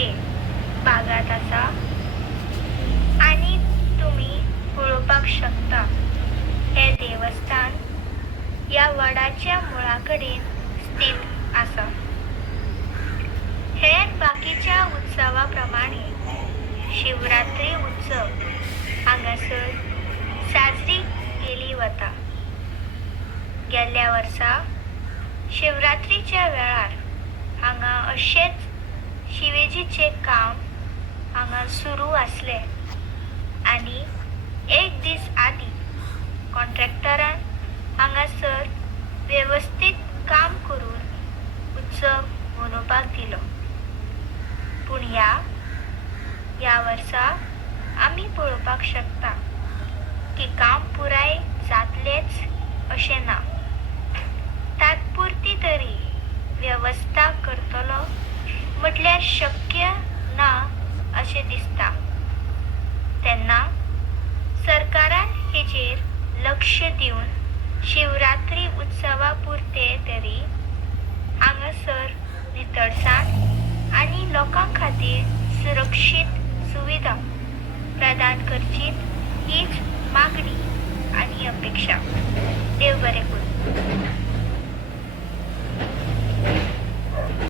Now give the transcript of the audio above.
लागींचे भागात आसा आनी तुमी पळोवपाक शकता हे देवस्थान या वडाच्या मुळाकडेन स्थित आसा। हेर बाकीच्या उत्सवा प्रमाणे शिवरात्री उत्सव हांगासर साजरी केली वता। गेल्ल्या वर्सा शिवरात्रीच्या वेळार हांगा अशेंच शिवेजीचे काम हांगा सुरू आसले आनी एक दीस आदी कॉन्ट्रॅक्टरान हांगासर वेवस्थीत काम करून उत्सव मनोवपाक दिलो। पूण ह्या वर्सा आमी पळोवपाक शकता की काम पुराय जातलेंच अशें ना। तात्पुरती तरी वेवस्था करतलो म्हटल्यार शक्य ना अशें दिसता। तेन्ना सरकारान हेजेर लक्ष दिवन शिवरात्री उत्सवा पुरते तरी हांगासर नितळसाण आनी लोकां खातीर सुरक्षीत